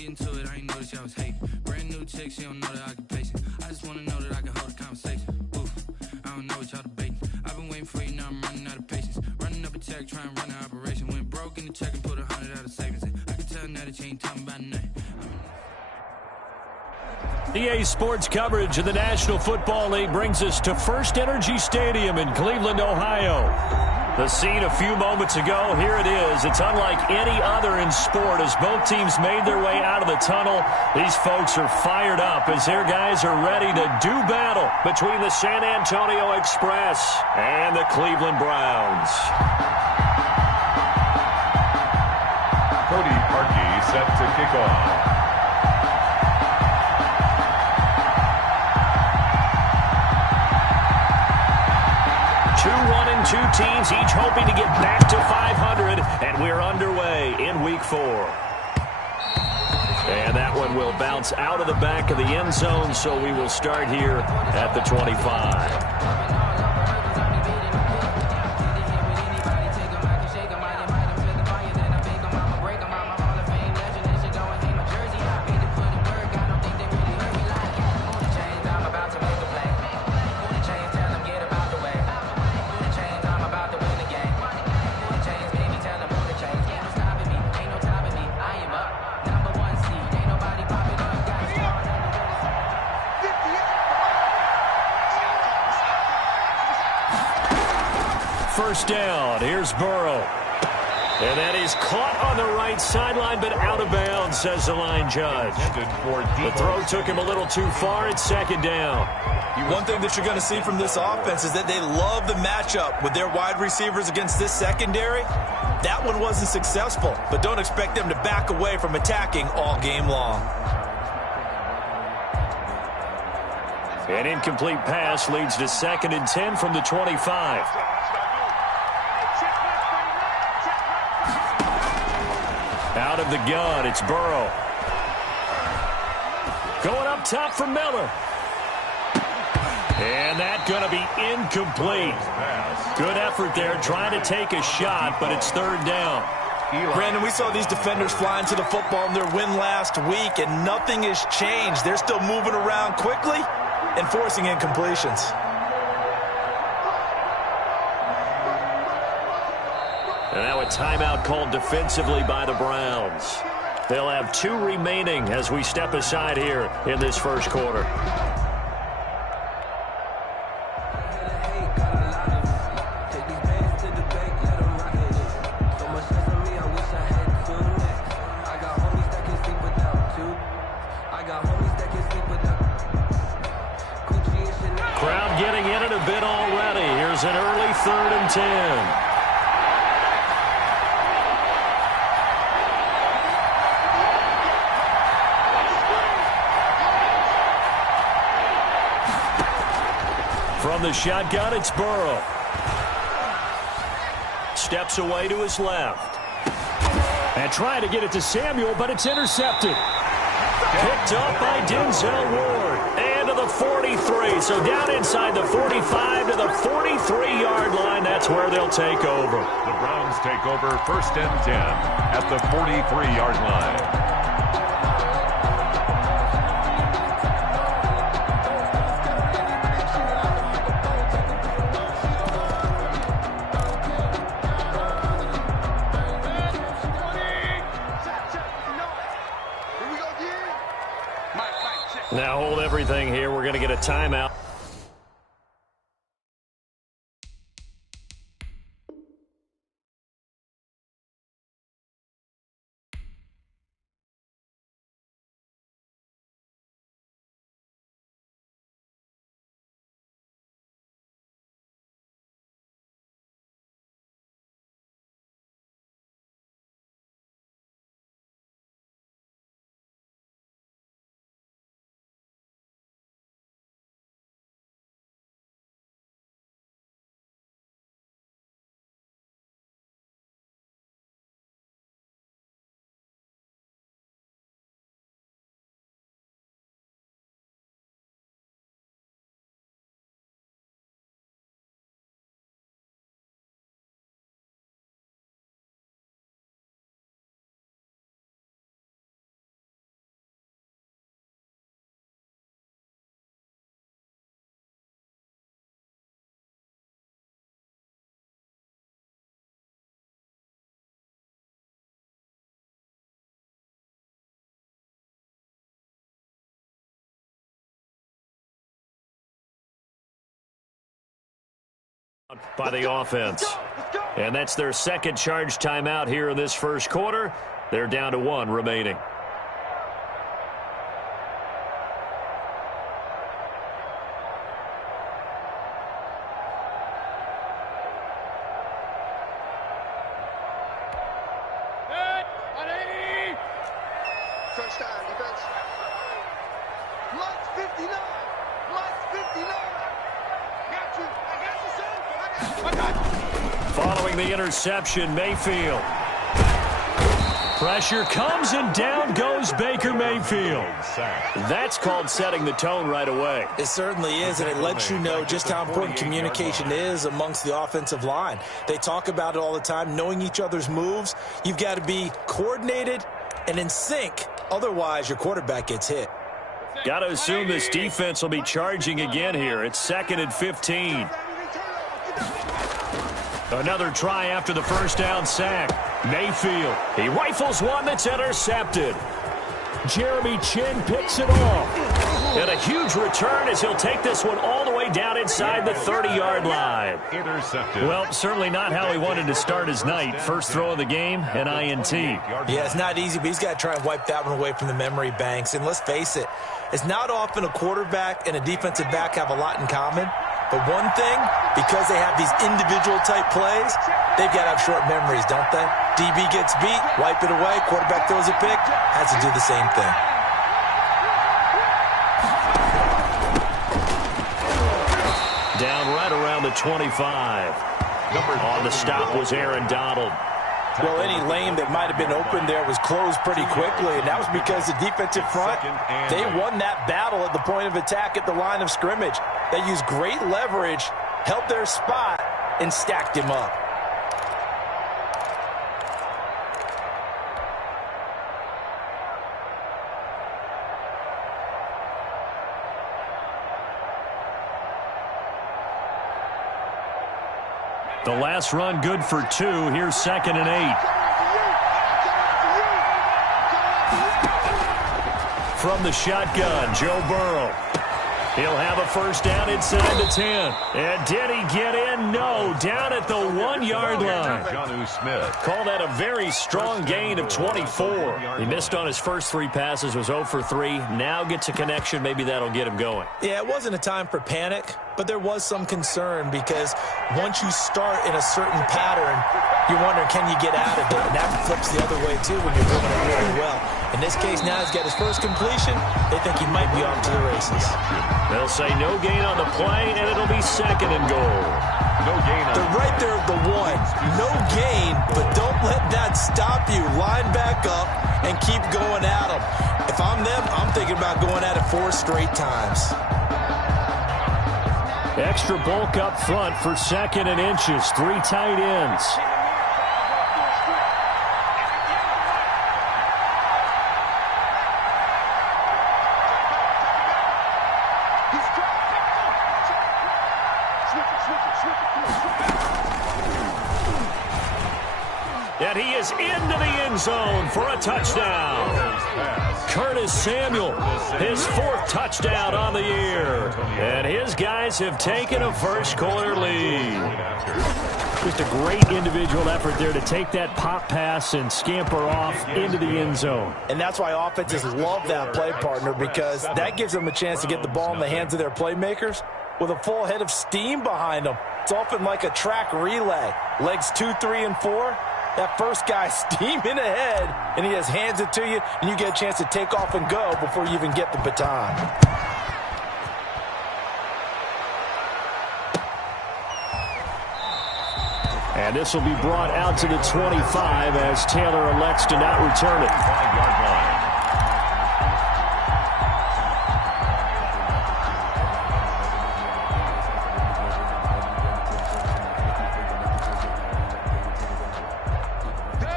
get into it, I ain't noticed y'all was hating. Brand new chick, she don't know the occupation. I just wanna know that I can hold a conversation. Oof, I don't know what y'all debating. I've been waiting for you, now I'm running out of patience. Running up a check, trying to run an operation. Went broke in the check and put 100 out of savings in. I can tell now that you ain't talking about nothing. EA Sports coverage of the National Football League brings us to First Energy Stadium in Cleveland, Ohio. The scene a few moments ago, here it is. It's unlike any other in sport as both teams made their way out of the tunnel. These folks are fired up as their guys are ready to do battle between the San Antonio Express and the Cleveland Browns. Cody Parkey set to kick off. 2-1-2 teams, each hoping to get back to 500, and we're underway in Week 4. And that one will bounce out of the back of the end zone, so we will start here at the 25. First down, here's Burrow. And that is caught on the right sideline, but out of bounds, says the line judge. The throw took him a little too far. It's second down. One thing that you're going to see from this offense is that they love the matchup with their wide receivers against this secondary. That one wasn't successful, but don't expect them to back away from attacking all game long. An incomplete pass leads to 2nd and 10 from the 25. Out of the gun, it's Burrow. Going up top for Miller. And that's going to be incomplete. Good effort there, trying to take a shot, but it's 3rd down. Brandon, we saw these defenders fly into the football in their win last week, and nothing has changed. They're still moving around quickly and forcing incompletions. And now a timeout called defensively by the Browns. They'll have 2 remaining as we step aside here in this first quarter. Crowd getting in it a bit already. Here's an early 3rd and 10. From the shotgun, it's Burrow. Steps away to his left. And trying to get it to Samuel, but it's intercepted. Picked up by Denzel Ward. And to the 43. So down inside the 45 to the 43-yard line. That's where they'll take over. The Browns take over 1st and 10 at the 43-yard line. Now hold everything here. We're going to get a timeout. By the offense. And that's their second charge timeout here in this first quarter. They're down to 1 remaining. Following the interception, Mayfield. Pressure comes and down goes Baker Mayfield. That's called setting the tone right away. It certainly is, and it lets you know just how important communication is amongst the offensive line. They talk about it all the time, knowing each other's moves. You've got to be coordinated and in sync. Otherwise, your quarterback gets hit. Got to assume this defense will be charging again here. It's 2nd and 15. Another try after the first down sack. Mayfield, he rifles one that's intercepted. Jeremy Chin picks it off. And a huge return as he'll take this one all the way down inside the 30-yard line. Intercepted. Well, certainly not how he wanted to start his night. First throw of the game, an INT. Yeah, it's not easy, but he's got to try and wipe that one away from the memory banks. And let's face it, it's not often a quarterback and a defensive back have a lot in common. But one thing, because they have these individual type plays, they've got to have short memories, don't they? DB gets beat, wipe it away, quarterback throws a pick, has to do the same thing. Down right around the 25. On the stop was Aaron Donald. Well, any lane that might have been open there was closed pretty quickly, and that was because the defensive front, they won that battle at the point of attack at the line of scrimmage. They used great leverage, held their spot, and stacked him up. The last run good for 2. Here's 2nd and 8. From the shotgun, Joe Burrow. He'll have a first down inside the 10. And did he get in? No. Down at the 1-yard line. Call that a very strong gain of 24. He missed on his first 3 passes, was 0 for 3. Now gets a connection. Maybe that'll get him going. Yeah, it wasn't a time for panic, but there was some concern because once you start in a certain pattern, you're wondering, can you get out of it? And that flips the other way, too, when you're doing it really well. In this case, now he's got his first completion. They think he might be off to the races. They'll say no gain on the play, and it'll be 2nd and goal. No gain on They're right there at the 1. No gain, but don't let that stop you. Line back up and keep going at them. If I'm them, I'm thinking about going at it 4 straight times. Extra bulk up front for 2nd and inches. 3 tight ends. And he is into the end zone for a touchdown. Curtis Samuel, his 4th touchdown on the year. And his guys have taken a first quarter lead. Just a great individual effort there to take that pop pass and scamper off into the end zone. And that's why offenses love that play partner, because that gives them a chance to get the ball in the hands of their playmakers with a full head of steam behind them. It's often like a track relay. Legs 2, 3, and 4. That first guy steaming ahead, and he just hands it to you, and you get a chance to take off and go before you even get the baton. And this will be brought out to the 25 as Taylor elects to not return it. 5-yard line.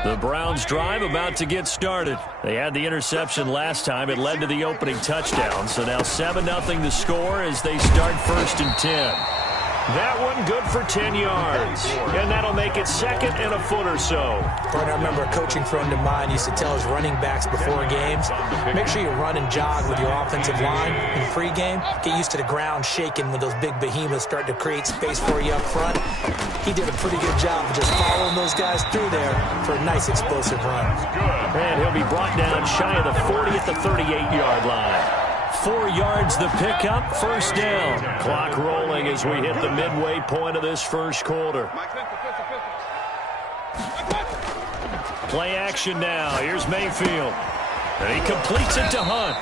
The Browns drive about to get started. They had the interception last time. It led to the opening touchdown. So now 7-0 the score as they start 1st and 10. That one good for 10 yards. And that'll make it second and a foot or so. Brian, I remember a coaching friend of mine used to tell his running backs before games, make sure you run and jog with your offensive line in pregame. Get used to the ground shaking when those big behemoths start to create space for you up front. He did a pretty good job of just following those guys through there for a nice explosive run. And he'll be brought down shy of the 40 at the 38-yard line. 4 yards the pickup, first down. Clock rolling as we hit the midway point of this first quarter. Play action now. Here's Mayfield. And he completes it to Hunt.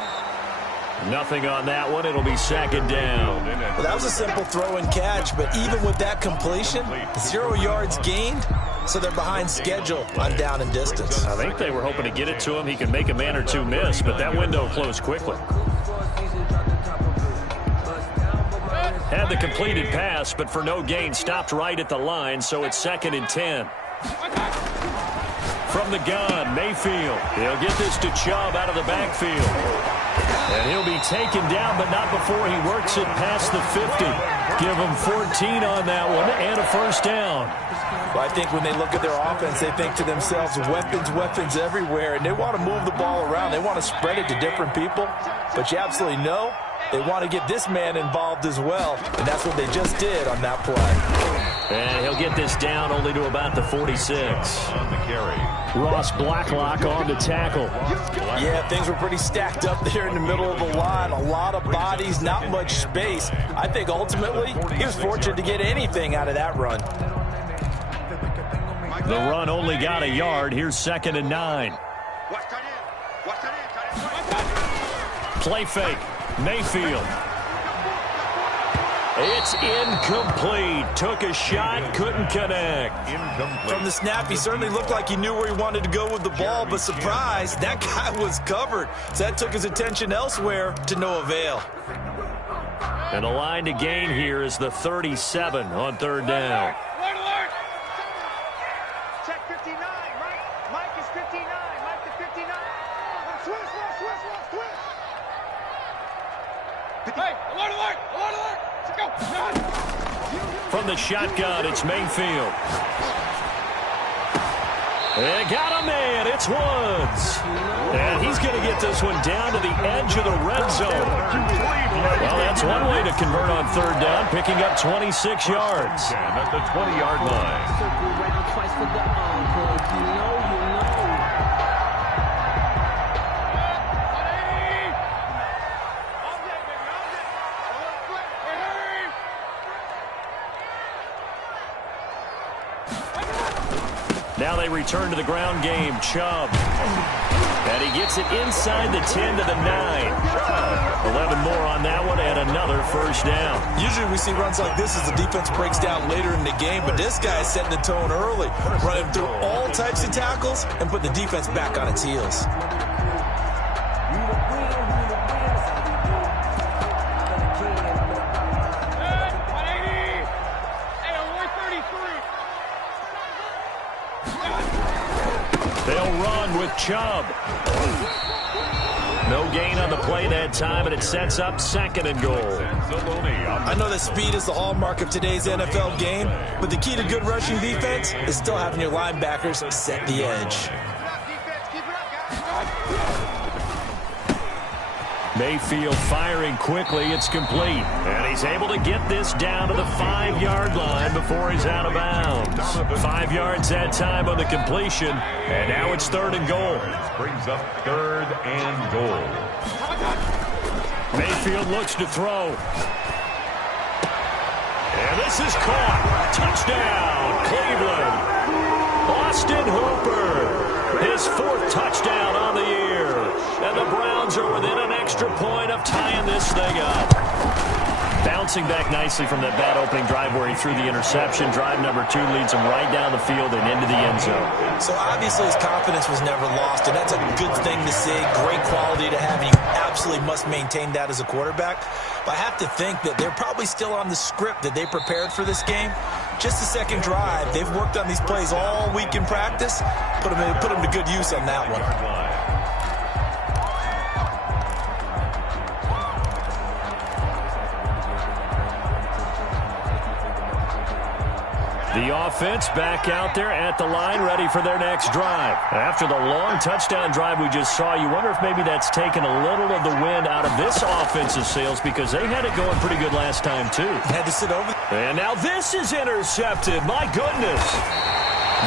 Nothing on that one. It'll be second down. Well, that was a simple throw and catch, but even with that completion, 0 yards gained, so they're behind schedule on down and distance. I think they were hoping to get it to him. He could make a man or two miss, but that window closed quickly. Had the completed pass, but for no gain, stopped right at the line, so it's second and 10. From the gun, Mayfield. He'll get this to Chubb out of the backfield. And he'll be taken down, but not before he works it past the 50. Give him 14 on that one and a first down. Well, I think when they look at their offense, they think to themselves, weapons everywhere, and they want to move the ball around. They want to spread it to different people, but you absolutely know they want to get this man involved as well, and that's what they just did on that play. And he'll get this down only to about the 46. On the carry. Ross Blacklock on the tackle. Yeah, things were pretty stacked up there in the middle of the line. A lot of bodies, not much space. I think ultimately he was fortunate to get anything out of that run. The run only got a yard. Here's second and 9. Play fake. Mayfield. It's incomplete. Took a shot, couldn't connect. Incomplete. From the snap, he certainly looked like he knew where he wanted to go with the ball, but surprise, that guy was covered. So that took his attention elsewhere to no avail. And the line to gain here is the 37 on third down. Check 59, Mike. Mike is 59. Mike to 59. Swish. Hey, alert! Let's go. From the shotgun, it's Mayfield. They got a man. It's Woods. And he's going to get this one down to the edge of the red zone. Well, that's one way to convert on third down, picking up 26 yards. At the 20-yard line. Now they return to the ground game. Chubb. And he gets it inside the 10 to the 9. 11 more on that one and another first down. Usually we see runs like this as the defense breaks down later in the game, but this guy is setting the tone early, running through all types of tackles and putting the defense back on its heels. They'll run with Chubb. No gain on the play that time, and it sets up second and goal. I know that speed is the hallmark of today's NFL game, but the key to good rushing defense is still having your linebackers set the edge. Mayfield firing quickly. It's complete. And he's able to get this down to the 5-yard line before he's out of bounds. 5 yards that time on the completion. And now it's third and goal. Brings up third and goal. Mayfield looks to throw. And this is caught. Touchdown, Cleveland. Austin Hooper. His 4th touchdown on the year. And the Browns are within an extra point of tying this thing up. Bouncing back nicely from that bad opening drive where he threw the interception. Drive number 2 leads him right down the field and into the end zone. So obviously his confidence was never lost, and that's a good thing to see. Great quality to have, and you absolutely must maintain that as a quarterback. But I have to think that they're probably still on the script that they prepared for this game. Just the second drive. They've worked on these plays all week in practice. Put them to good use on that one. The offense back out there at the line, ready for their next drive. After the long touchdown drive we just saw, you wonder if maybe that's taken a little of the wind out of this offensive sails because they had it going pretty good last time, too. Had to sit over. And now this is intercepted. My goodness.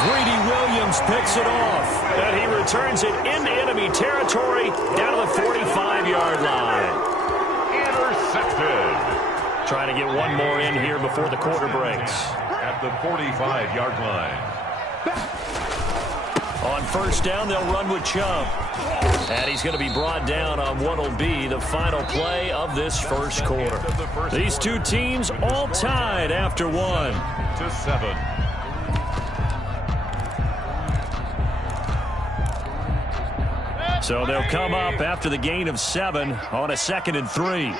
Greedy Williams picks it off, and he returns it into enemy territory down to the 45-yard line. Intercepted. Trying to get one more in here before the quarter breaks. At the 45-yard line. On first down, they'll run with Chubb. And he's going to be brought down on what will be the final play of this first quarter. These two teams all tied after one. 7. So they'll come up after the gain of 7 on a 2nd and 3.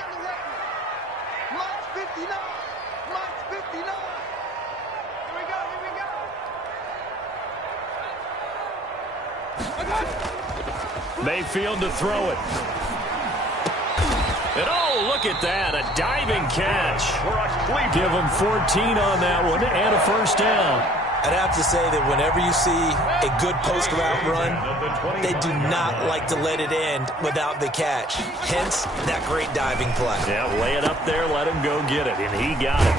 Mayfield to throw it. And oh, look at that, a diving catch. Give him 14 on that one and a first down. I'd have to say that whenever you see a good post route run, they do not like to let it end without the catch. Hence, that great diving play. Yeah, lay it up there, let him go get it, and he got it.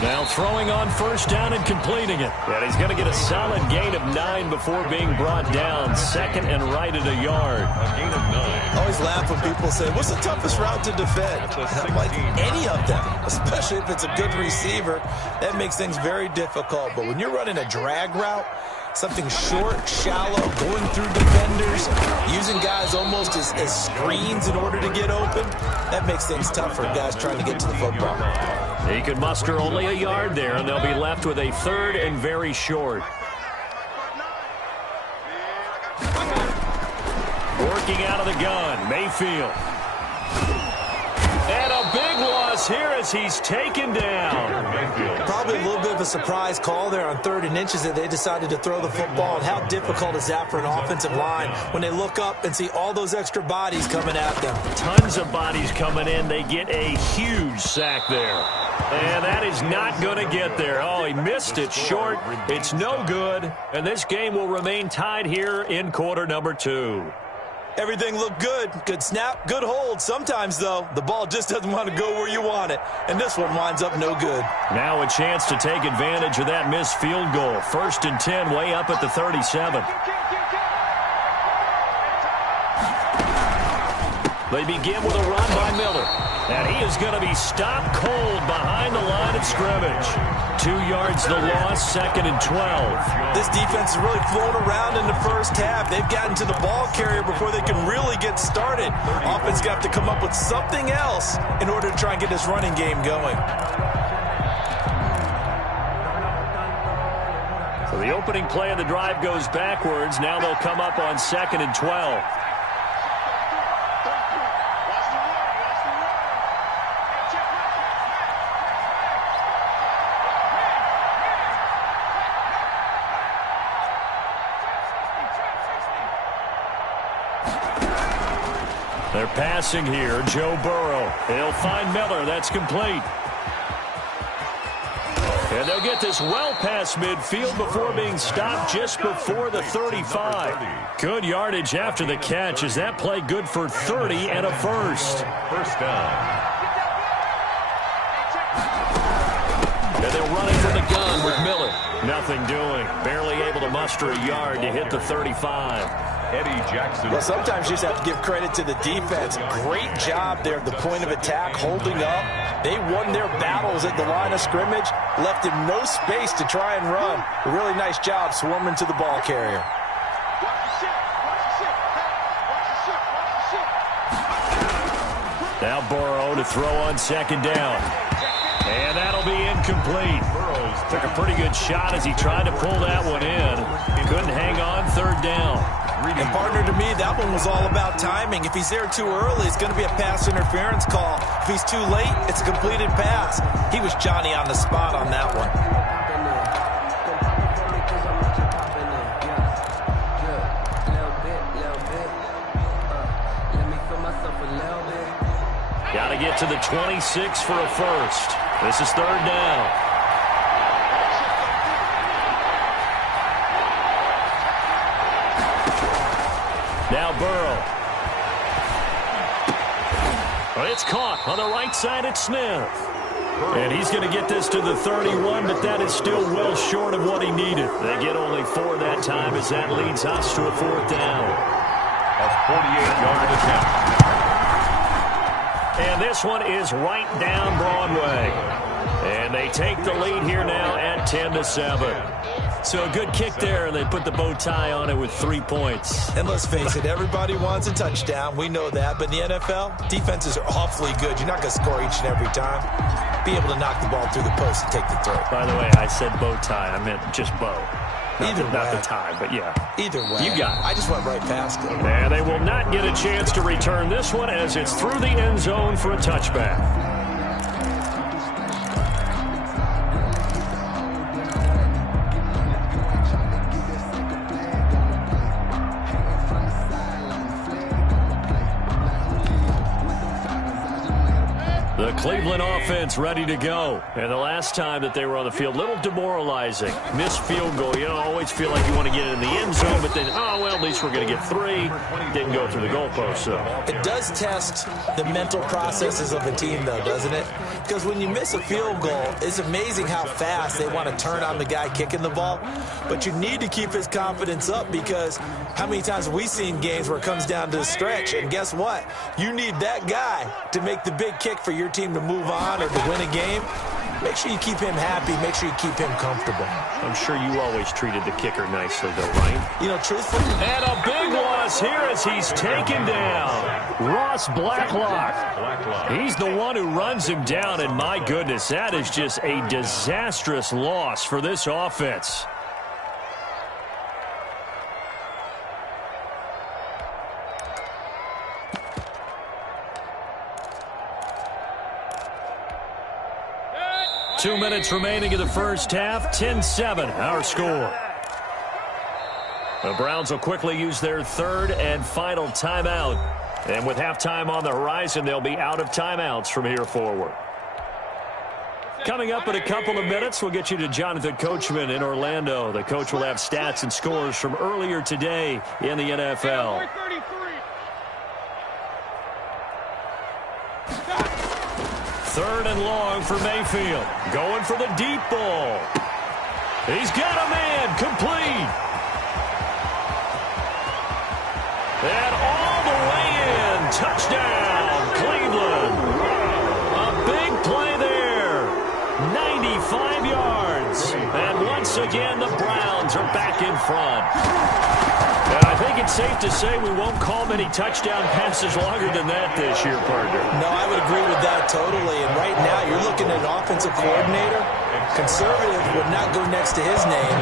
Now throwing on first down and completing it. And he's going to get a solid gain of 9 before being brought down. 2nd and right at a yard. A gain of 9. I always laugh when people say, what's the toughest route to defend? I'm like, any of them, especially if it's a good receiver. That makes things very difficult. But when you're running a drag route, something short, shallow, going through defenders, using guys almost as screens in order to get open, that makes things tough for guys trying to get to the football. He could muster only a yard there, and they'll be left with a 3rd and very short. Working out of the gun, Mayfield. And a big loss here as he's taken down. Probably a little bit of a surprise call there on 3rd and inches that they decided to throw the football. And how difficult is that for an offensive line when they look up and see all those extra bodies coming at them? Tons of bodies coming in. They get a huge sack there. And that is not going to get there. Oh, he missed it short. It's no good. And this game will remain tied here in quarter number 2. Everything looked good. Good snap, good hold. Sometimes, though, the ball just doesn't want to go where you want it. And this one winds up no good. Now a chance to take advantage of that missed field goal. 1st and 10, way up at the 37. They begin with a run by Miller. And he is going to be stopped cold behind the line of scrimmage. 2 yards the loss, 2nd and 12. This defense is really flown around in the first half. They've gotten to the ball carrier before they can really get started. Offense got to come up with something else in order to try and get this running game going. So the opening play of the drive goes backwards. Now they'll come up on 2nd and 12. They're passing here. Joe Burrow. He'll find Miller. That's complete. And they'll get this well past midfield before being stopped just before the 35. Good yardage after the catch. Is that play good for 30 and a first? First down. And they'll run it from the gun with Miller. Nothing doing. Barely able to muster a yard to hit the 35. Eddie Jackson. Well, sometimes you just have to give credit to the defense. Great job there at the point of attack, holding up. They won their battles at the line of scrimmage, left him no space to try and run. A really nice job swarming to the ball carrier. Now Burrow to throw on 2nd down. And that'll be incomplete. Burrows took a pretty good shot as he tried to pull that one in. Couldn't hang on, 3rd down. And partner, to me, that one was all about timing. If he's there too early, it's going to be a pass interference call. If he's too late, it's a completed pass. He was Johnny on the spot on that one. Got to get to the 26 for a first. This is 3rd down. Burrow. It's caught on the right side at Smith. And he's going to get this to the 31, but that is still well short of what he needed. They get only 4 that time as that leads us to a 4th down. A 48-yard attempt. And this one is right down Broadway. And they take the lead here now at 10-7. So a good kick there, and they put the bow tie on it with 3 points. And let's face it, everybody wants a touchdown. We know that. But in the NFL, defenses are awfully good. You're not going to score each and every time. Be able to knock the ball through the post and take the throw. By the way, I said bow tie. I meant just bow. Not the tie, but yeah. Either way. You got it. I just went right past it. And they will not get a chance to return this one as it's through the end zone for a touchback. The Cleveland offense ready to go. And the last time that they were on the field, a little demoralizing. Missed field goal. You always feel like you want to get it in the end zone, but then, oh, well, at least we're going to get 3. Didn't go through the goalpost, so. It does test the mental processes of a team, though, doesn't it? Because when you miss a field goal, it's amazing how fast they want to turn on the guy kicking the ball. But you need to keep his confidence up because how many times have we seen games where it comes down to the stretch? And guess what? You need that guy to make the big kick for your team to move on or to win a game. Make sure you keep him happy. Make sure you keep him comfortable. I'm sure you always treated the kicker nicely, though, right? You know, truthfully. And a big loss here as he's taken down. Ross Blacklock. He's the one who runs him down, and my goodness, that is just a disastrous loss for this offense. Two minutes remaining in the first half. 10-7, our score. The Browns will quickly use their third and final timeout. And with halftime on the horizon, they'll be out of timeouts from here forward. Coming up in a couple of minutes, we'll get you to Jonathan Coachman in Orlando. The coach will have stats and scores from earlier today in the NFL. Third and long for Mayfield. Going for the deep ball. He's got a man. Complete. And all the way in. Touchdown, Cleveland. A big play there. 95 yards. And once again, the Browns are back in front. And I think it's safe to say we won't call many touchdown passes longer than that this year, partner. No, I would agree with that totally. And right now, you're looking at an offensive coordinator. Conservative would not go next to his name.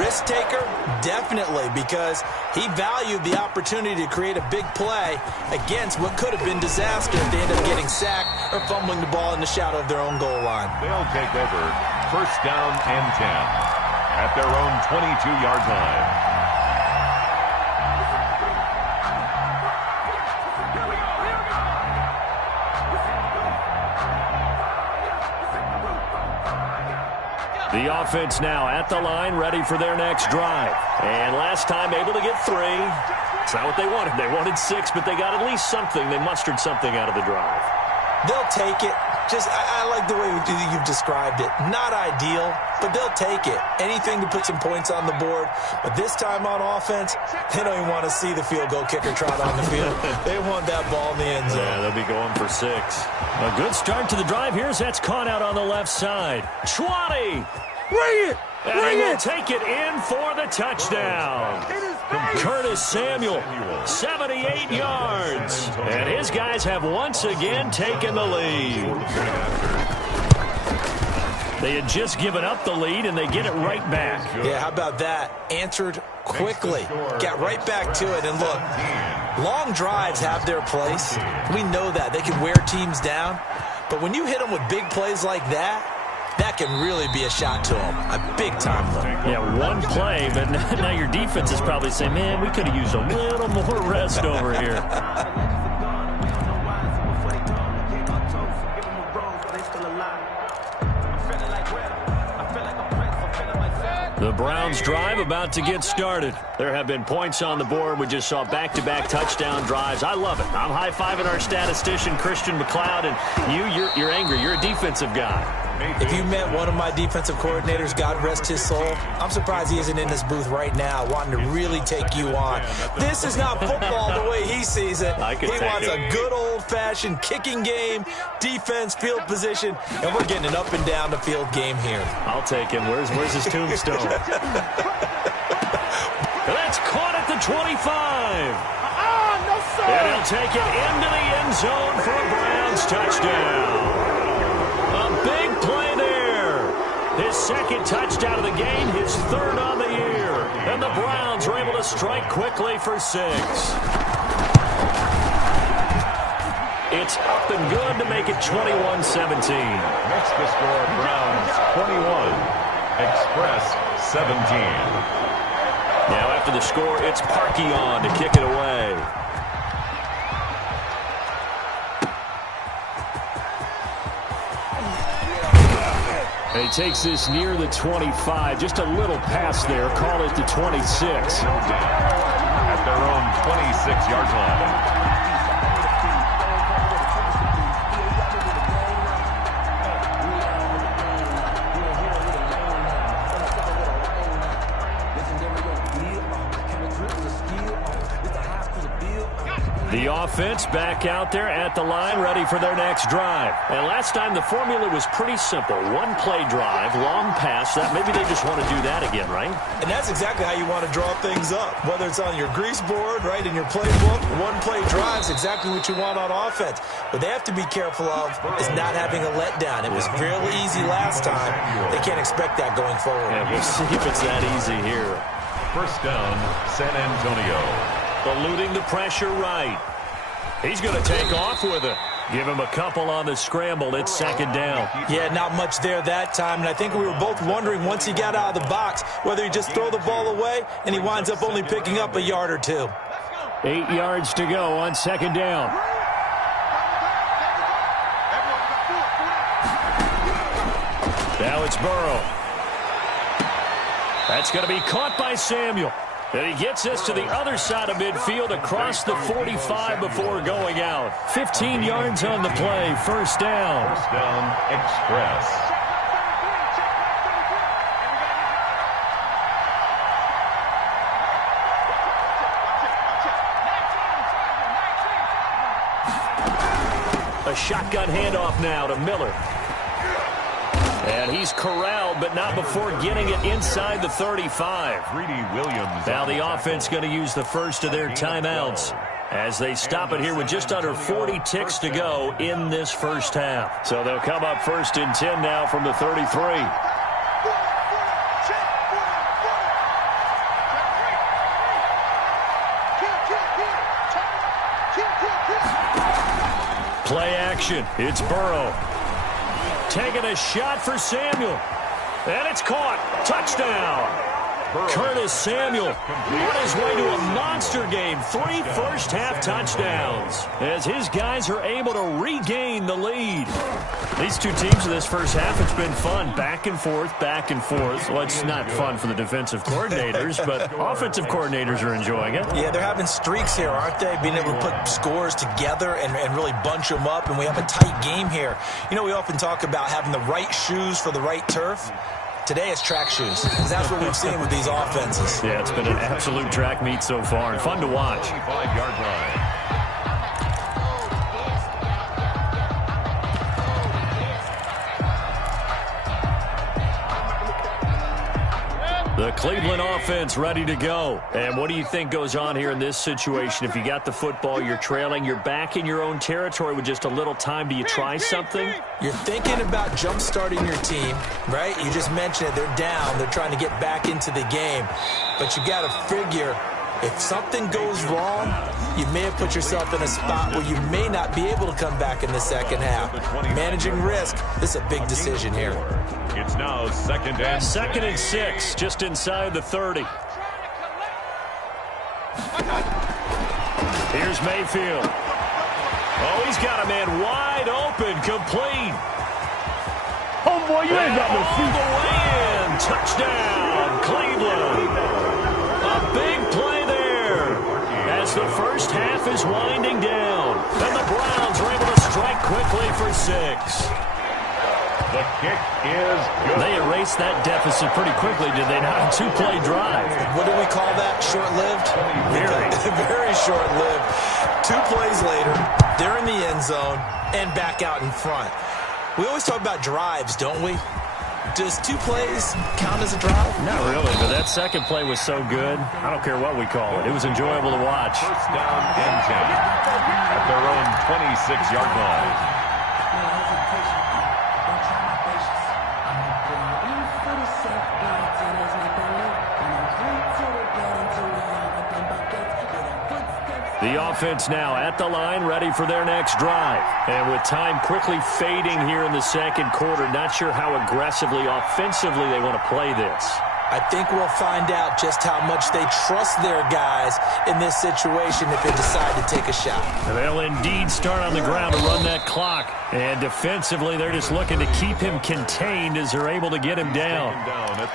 Risk taker, definitely, because he valued the opportunity to create a big play against what could have been disaster if they end up getting sacked or fumbling the ball in the shadow of their own goal line. They'll take over first down and 10 at their own 22-yard line. The offense now at the line, ready for their next drive. And last time able to get 3. It's not what they wanted. They wanted 6, but they got at least something. They mustered something out of the drive. They'll take it. I like the way you've described it. Not ideal, but they'll take it. Anything to put some points on the board. But this time on offense, they don't even want to see the field goal kicker trot on the field. They want that ball in the end zone. Yeah, they'll be going for 6. A good start to the drive. Here's that's caught out on the left side. 20. Bring it! And he will take it in for the touchdown. Curtis Samuel, 78 yards. And his guys have once again taken the lead. They had just given up the lead, and they get it right back. Yeah, how about that? Answered quickly. Got right back to it. And look, long drives have their place. We know that. They can wear teams down. But when you hit them with big plays like that, that can really be a shot to them. A big-time one. Yeah, one play, but now your defense is probably saying, man, we could have used a little more rest over here. The Browns drive about to get started. There have been points on the board. We just saw back-to-back touchdown drives. I love it. I'm high-fiving our statistician, Christian McLeod, and you're angry. You're a defensive guy. If you met one of my defensive coordinators, God rest his soul, I'm surprised he isn't in this booth right now wanting to really take you on. This is not football the way he sees it. He wants a good old-fashioned kicking game, defense, field position, and we're getting an up-and-down the field game here. I'll take him. Where's his tombstone? That's caught at the 25. No, sir. And he'll take it into the end zone for a Browns touchdown. A big play there. His second touchdown of the game, his third on the year. And the Browns are able to strike quickly for 6. It's up and good to make it 21-17. Makes the score Browns 21, Express 17. Now after the score, it's Parkey on to kick it away. He takes this near the 25. Just a little pass there. Call it the 26. At their own 26-yard line. The offense back out there at the line, ready for their next drive. And last time, the formula was pretty simple. One-play drive, long pass. Maybe they just want to do that again, right? And that's exactly how you want to draw things up. Whether it's on your grease board, right, in your playbook, one-play drive is exactly what you want on offense. What they have to be careful of is not having a letdown. It was fairly easy last time. They can't expect that going forward. Yeah, we'll see if it's that easy here. First down, San Antonio. Eluding the pressure right. He's going to take off with it. Give him a couple on the scramble. It's second down. Yeah, not much there that time. And I think we were both wondering once he got out of the box whether he just throw the ball away, and he winds up only picking up a yard or 2. 8 yards to go on second down. Now it's Burrow. That's going to be caught by Samuel. And he gets this to the other side of midfield across the 45 before going out. 15 yards on the play. First down. First down, Express. A shotgun handoff now to Miller. And he's corralled, but not before getting it inside the 35. Greedy Williams. Now the offense going to use the first of their timeouts as they stop it here with just under 40 ticks to go in this first half. So they'll come up first and 10 now from the 33. Play action. It's Burrow. Taking a shot for Samuel. And it's caught. Touchdown. Curtis Samuel on his way to a monster game. 3 first-half touchdowns as his guys are able to regain the lead. These two teams in this first half, it's been fun. Back and forth, back and forth. Well, it's not fun for the defensive coordinators, but offensive coordinators are enjoying it. Yeah, they're having streaks here, aren't they? Being able to put scores together and really bunch them up, and we have a tight game here. You know, we often talk about having the right shoes for the right turf. Today it's track shoes. That's what we've seen with these offenses. Yeah, it's been an absolute track meet so far and fun to watch. 25-yard line. The Cleveland offense ready to go. And what do you think goes on here in this situation? If you got the football, you're trailing, you're back in your own territory with just a little time. Do you try something? You're thinking about jump-starting your team, right? You just mentioned it. They're down. They're trying to get back into the game. But you got to figure, if something goes wrong, you may have put yourself in a spot where you may not be able to come back in the second half. Managing risk, this is a big decision here. It's now second and 6, just inside the 30. Here's Mayfield. Oh, he's got a man wide open, complete. Homeboy, you ain't got no all feet. the way in. Touchdown, Cleveland. Cleveland. A big play there as the first half is winding down. And the Browns are able to strike quickly for 6. The kick is good. They erased that deficit pretty quickly, did they not? A 2-play drive. What do we call that? Short-lived? Very short-lived. 2 plays later, they're in the end zone and back out in front. We always talk about drives, don't we? Does 2 plays count as a drive? Not really, but that second play was so good. I don't care what we call it. It was enjoyable to watch. First down and 10 at their own 26-yard line. The offense now at the line, ready for their next drive. And with time quickly fading here in the second quarter, not sure how aggressively, offensively they want to play this. I think we'll find out just how much they trust their guys in this situation if they decide to take a shot. And they'll indeed start on the ground to run that clock. And defensively, they're just looking to keep him contained as they're able to get him down.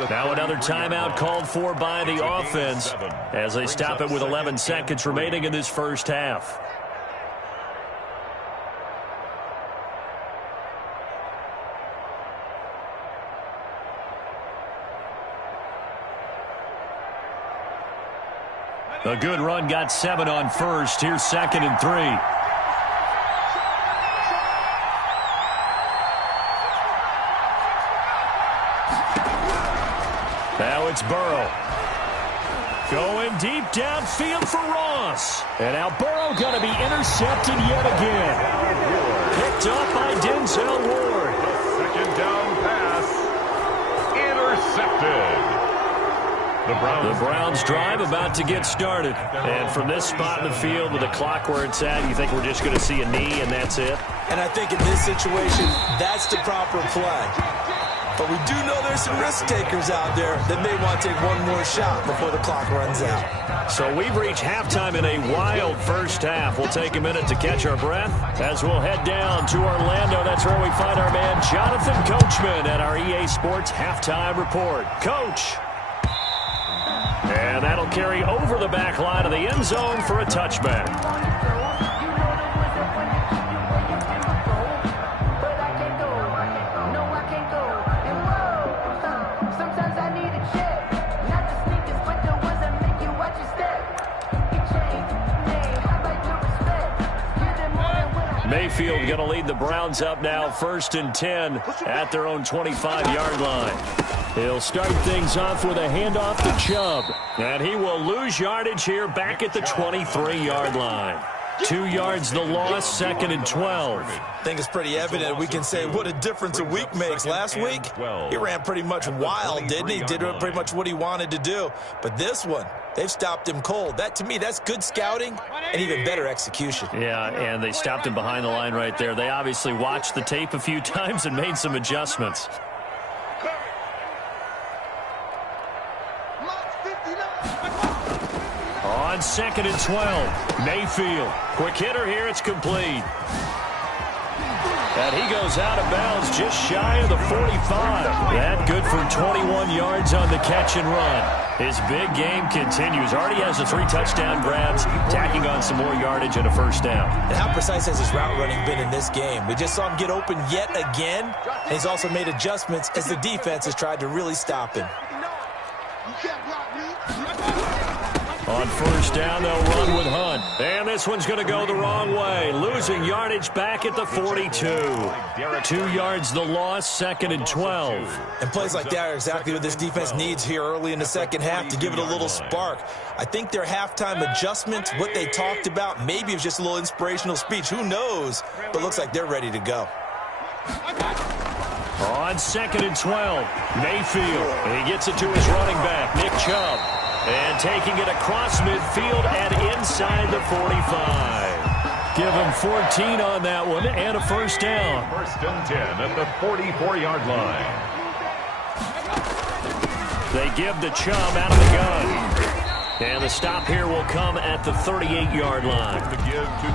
Now another timeout called for by the offense as they stop it with 11 seconds remaining in this first half. A good run got 7 on first. Here's 2nd and 3. Now it's Burrow. Going deep downfield for Ross. And now Burrow going to be intercepted yet again. Picked up by Denzel Ward. Second down pass. Intercepted. The Browns drive about to get started. And from this spot in the field with the clock where it's at, you think we're just going to see a knee and that's it? And I think in this situation, that's the proper play. But we do know there's some risk takers out there that may want to take one more shot before the clock runs out. So we've reached halftime in a wild first half. We'll take a minute to catch our breath as we'll head down to Orlando. That's where we find our man Jonathan Coachman at our EA Sports Halftime Report. Coach. And that'll carry over the back line of the end zone for a touchback. Mayfield going to lead the Browns up now, 1st and 10 at their own 25-yard line. He'll start things off with a handoff to Chubb. And he will lose yardage here back at the 23-yard line. 2 yards the loss, 2nd and 12. I think it's pretty evident. We can say what a difference a week makes. Last week, he ran pretty much wild, didn't he? Did pretty much what he wanted to do. But this one, they've stopped him cold. That, to me, that's good scouting and even better execution. Yeah, and they stopped him behind the line right there. They obviously watched the tape a few times and made some adjustments. On 2nd and 12, Mayfield. Quick hitter here, it's complete. And he goes out of bounds just shy of the 45. That good for 21 yards on the catch and run. His big game continues. Already has the 3 touchdown grabs, tacking on some more yardage and a first down. And how precise has his route running been in this game? We just saw him get open yet again, and he's also made adjustments as the defense has tried to really stop him. On first down, they'll run with Hunt. And this one's going to go the wrong way. Losing yardage back at the 42. 2 yards the loss, 2nd and 12. And plays like that are exactly what this defense needs here early in the second half to give it a little spark. I think their halftime adjustments, what they talked about, maybe it was just a little inspirational speech. Who knows? But looks like they're ready to go. On 2nd and 12, Mayfield. And he gets it to his running back, Nick Chubb. And taking it across midfield and inside the 45. Give him 14 on that one and a first down. 1st and 10 at the 44-yard line. They give the Chubb out of the gun. And the stop here will come at the 38-yard line.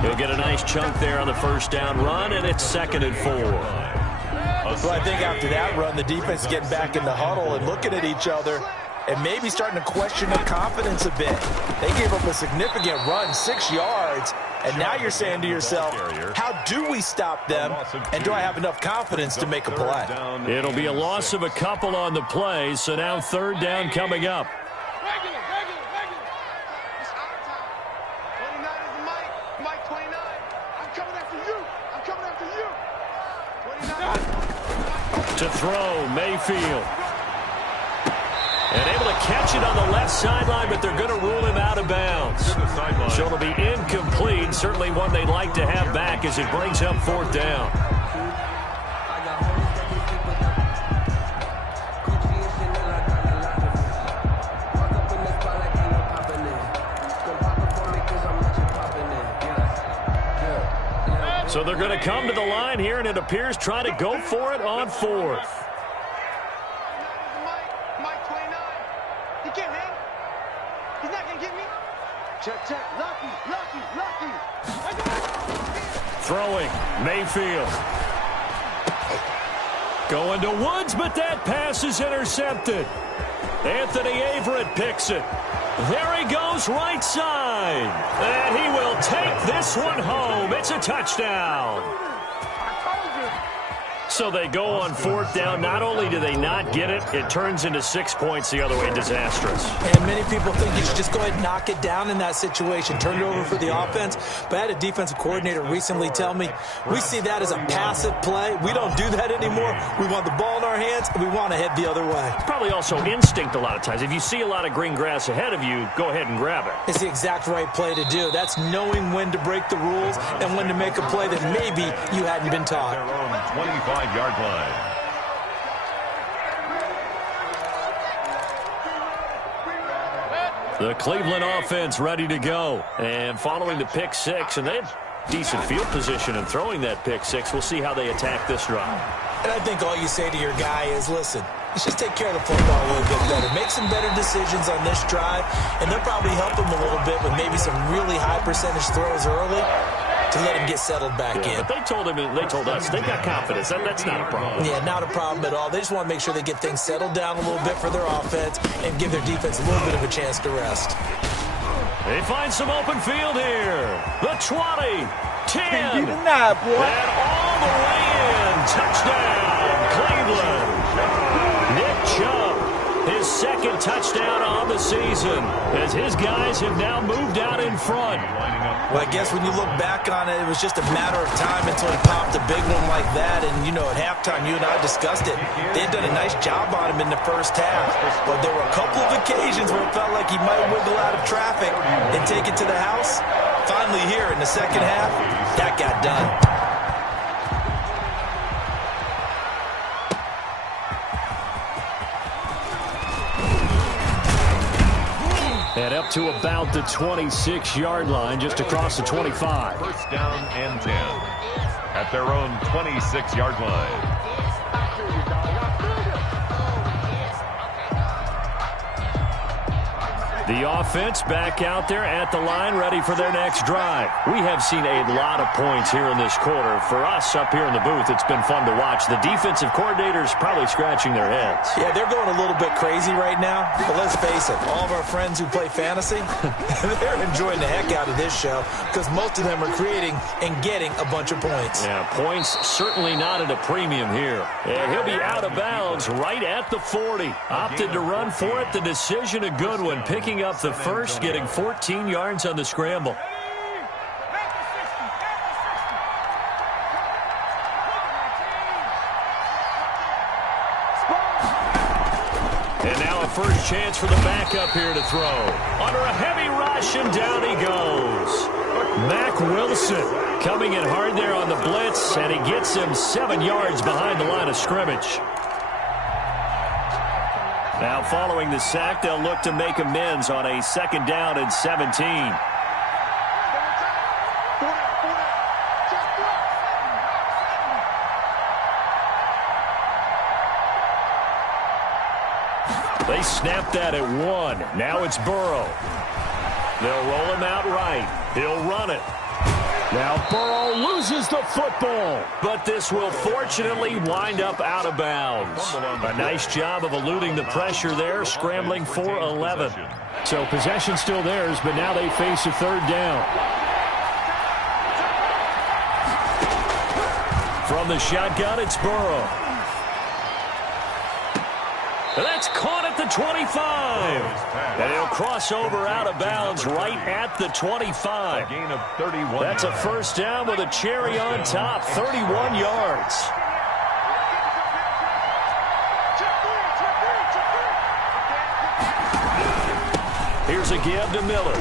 He'll get a nice chunk there on the first down run, and it's 2nd and 4. Well, I think after that run, the defense is getting back in the huddle and looking at each other. and maybe starting to question their confidence a bit. They gave up a significant run, 6 yards, and now you're saying to yourself, how do we stop them, and do I have enough confidence to make a play? It'll be a loss of a couple on the play, so now 3rd down coming up. Regular. It's our time. 29 is the Mike 29. I'm coming after you. 29. To throw, Mayfield. And able to catch it on the left sideline, but they're going to rule him out of bounds. So it'll be incomplete. Certainly one they'd like to have back as it brings up 4th down. So they're going to come to the line here, and it appears try to go for it on 4th. Mike 29. He can't hang. He's not going to get me. Check. Lucky. Throwing, Mayfield. Going to Woods, but that pass is intercepted. Anthony Averett picks it. There he goes, right side. And he will take this one home. It's a touchdown. So they go on 4th down. Not only do they not get it, it turns into 6 points the other way. Disastrous. And many people think you should just go ahead and knock it down in that situation, turn it over for the offense. But I had a defensive coordinator recently tell me, we see that as a passive play. We don't do that anymore. We want the ball in our hands, and we want to head the other way. It's probably also instinct a lot of times. If you see a lot of green grass ahead of you, go ahead and grab it. It's the exact right play to do. That's knowing when to break the rules and when to make a play that maybe you hadn't been taught. 25-yard line. The Cleveland offense ready to go. And following the pick 6, and they have decent field position in throwing that pick 6. We'll see how they attack this drive. And I think all you say to your guy is, listen, let's just take care of the football a little bit better. Make some better decisions on this drive, and they'll probably help him a little bit with maybe some really high percentage throws early to let him get settled back in. But they told us they got confidence. That's not a problem. Yeah, not a problem at all. They just want to make sure they get things settled down a little bit for their offense and give their defense a little bit of a chance to rest. They find some open field here. The 20, 10, Get in there, boy. and all the way in. Touchdown, Cleveland. Nick Chubb, his 2nd touchdown on the season, as his guys have now moved out in front. Well, I guess when you look back on it, it was just a matter of time until he popped a big one like that. And, you know, at halftime, you and I discussed it. They had done a nice job on him in the first half. But there were a couple of occasions where it felt like he might wiggle out of traffic and take it to the house. Finally here in the second half, that got done. And up to about the 26-yard line, just across the 25. 1st down and 10 at their own 26-yard line. The offense back out there at the line, ready for their next drive. We have seen a lot of points here in this quarter. For us up here in the booth, it's been fun to watch. The defensive coordinators probably scratching their heads. Yeah, they're going a little bit crazy right now. But let's face it, all of our friends who play fantasy, they're enjoying the heck out of this show because most of them are creating and getting a bunch of points. Yeah, points certainly not at a premium here. And he'll be out of bounds right at the 40. Opted to run for it. The decision a good one. Picking up the first, getting 14 yards on the scramble. And now a first chance for the backup here to throw. Under a heavy rush, and down he goes. Mack Wilson coming in hard there on the blitz, and he gets him 7 yards behind the line of scrimmage. Now following the sack, they'll look to make amends on a 2nd down and 17. They snapped that at 1. Now it's Burrow. They'll roll him out right. He'll run it. Now Burrow loses the football, but this will fortunately wind up out of bounds. A nice job of eluding the pressure there, scrambling for 11. So possession still theirs, but now they face a third down. From the shotgun, it's Burrow. That's caught at the 25. And he'll cross over out of bounds right at the 25. A gain of 31 That's a first down with a cherry on top, 31 yards. Here's a give to Miller.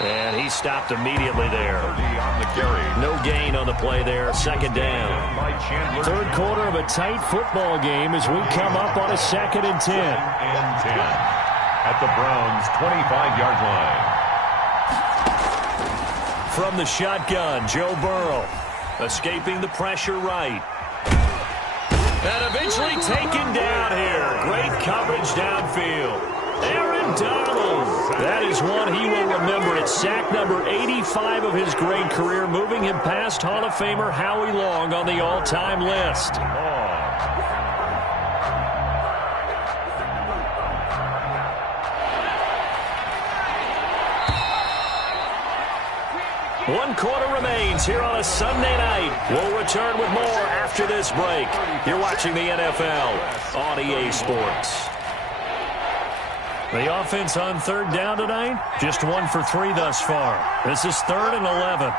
And he stopped immediately there. on the carry. No gain on the play there. Second down. Third quarter of a tight football game as we come up on a 2nd and 10. And 10 at the Browns' 25-yard line. From the shotgun, Joe Burrow escaping the pressure right. And eventually taken down here. Great coverage downfield. Aaron Donald. That is one he will remember. It's sack number 85 of his great career, moving him past Hall of Famer Howie Long on the all-time list. One quarter remains here on a Sunday night. We'll return with more after this break. You're watching the NFL on EA Sports. The offense on third down tonight, just 1 for 3 thus far. This is 3rd and 11.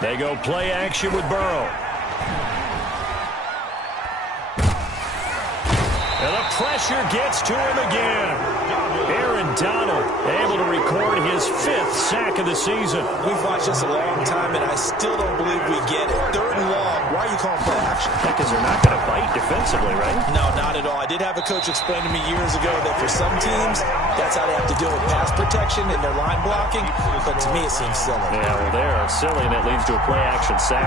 They go play action with Burrow. And the pressure gets to him again. Aaron Donald able to record his 5th sack of the season. We've watched this a long time, and I still don't believe we get it. 3rd and long. Why are you calling play action? Because they're not going to bite defensively, right? No, not at all. I did have a coach explain to me years ago that for some teams, that's how they have to deal with pass protection and their line blocking. But to me, it seems silly. Yeah, well, they're silly, and that leads to a play-action sack.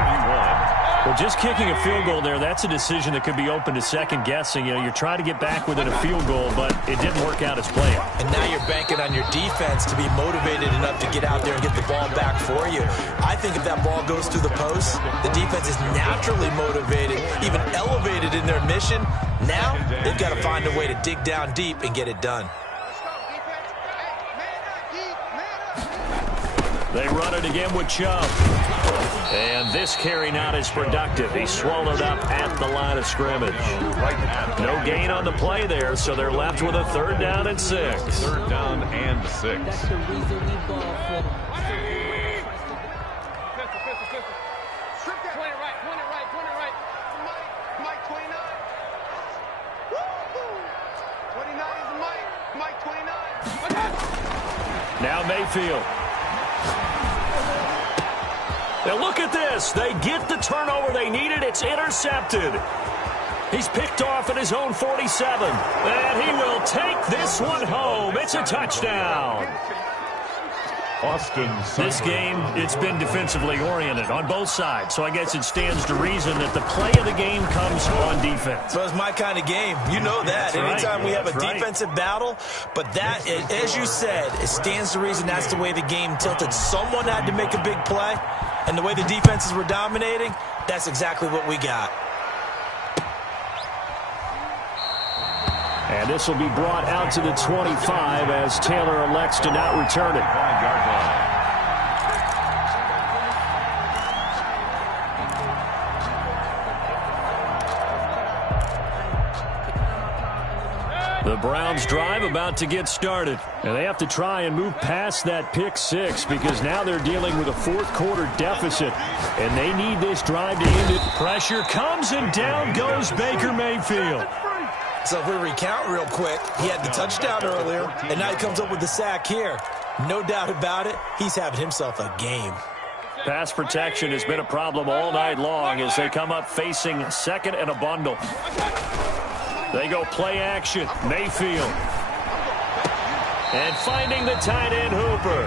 Well, just kicking a field goal there, that's a decision that could be open to second guessing. You know, you're trying to get back within a field goal, but it didn't work out as planned. And now you're banking on your defense to be motivated enough to get out there and get the ball back for you. I think if that ball goes through the post, the defense is naturally motivated, even elevated in their mission. Now, they've got to find a way to dig down deep and get it done. They run it again with Chubb. And this carry not as productive. He's swallowed up at the line of scrimmage. No gain on the play there, so they're left with a 3rd down and 6. 3rd down and 6. That's the reason we ball for. Point it right. Mike 29. Woo-hoo! 29 is Mike 29. Now Mayfield. Now look at this. They get the turnover they needed. It's intercepted. He's picked off at his own 47. And he will take this one home. It's a touchdown. This game, it's been defensively oriented on both sides. So I guess it stands to reason that the play of the game comes on defense. So it's my kind of game. You know that. That's Anytime right. we have a That's defensive battle. But that, as you said, it stands to reason that's the way the game tilted. Someone had to make a big play. And the way the defenses were dominating, that's exactly what we got. And this will be brought out to the 25 as Taylor elects to not return it. 5-yard line. The Browns drive about to get started. And they have to try and move past that pick 6 because now they're dealing with a 4th quarter deficit. And they need this drive to end it. Pressure comes and down goes Baker Mayfield. So if we recount real quick, he had the touchdown earlier, and now he comes up with the sack here. No doubt about it, he's having himself a game. Pass protection has been a problem all night long as they come up facing 2nd and a bundle. They go play action. Mayfield. And finding the tight end Hooper.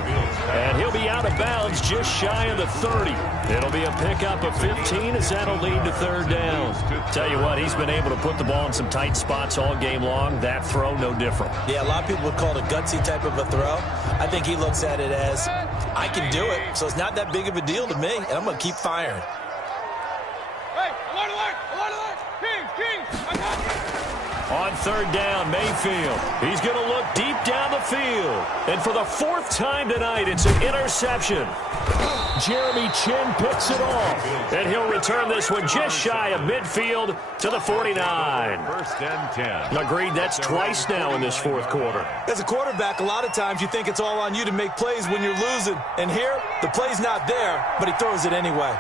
And he'll be out of bounds just shy of the 30. It'll be a pickup of 15 as that'll lead to third down. Tell you what, he's been able to put the ball in some tight spots all game long. That throw, no different. Yeah, a lot of people would call it a gutsy type of a throw. I think he looks at it as, I can do it, so it's not that big of a deal to me, and I'm going to keep firing. Hey, alert! King, I got you! On third down, Mayfield. He's going to look deep down the field. And for the fourth time tonight, it's an interception. Jeremy Chin picks it off. And he'll return this one just shy of midfield to the 49. First and 10. Agreed, that's twice now in this fourth quarter. As a quarterback, a lot of times you think it's all on you to make plays when you're losing. And here, the play's not there, but he throws it anyway.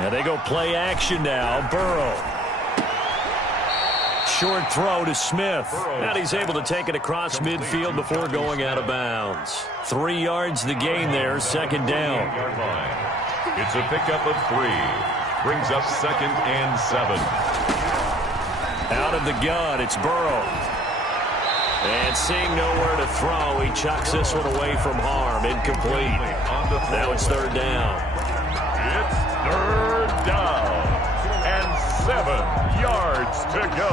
And they go play action now. Burrow. Short throw to Smith. And he's able to take it across midfield before going out of bounds. 3 yards the gain there, second down. It's a pickup of 3. Brings up second and 7. Out of the gun, it's Burrow. And seeing nowhere to throw, he chucks this one away from harm. Incomplete. Now it's third down. It's third down. And 7 yards to go.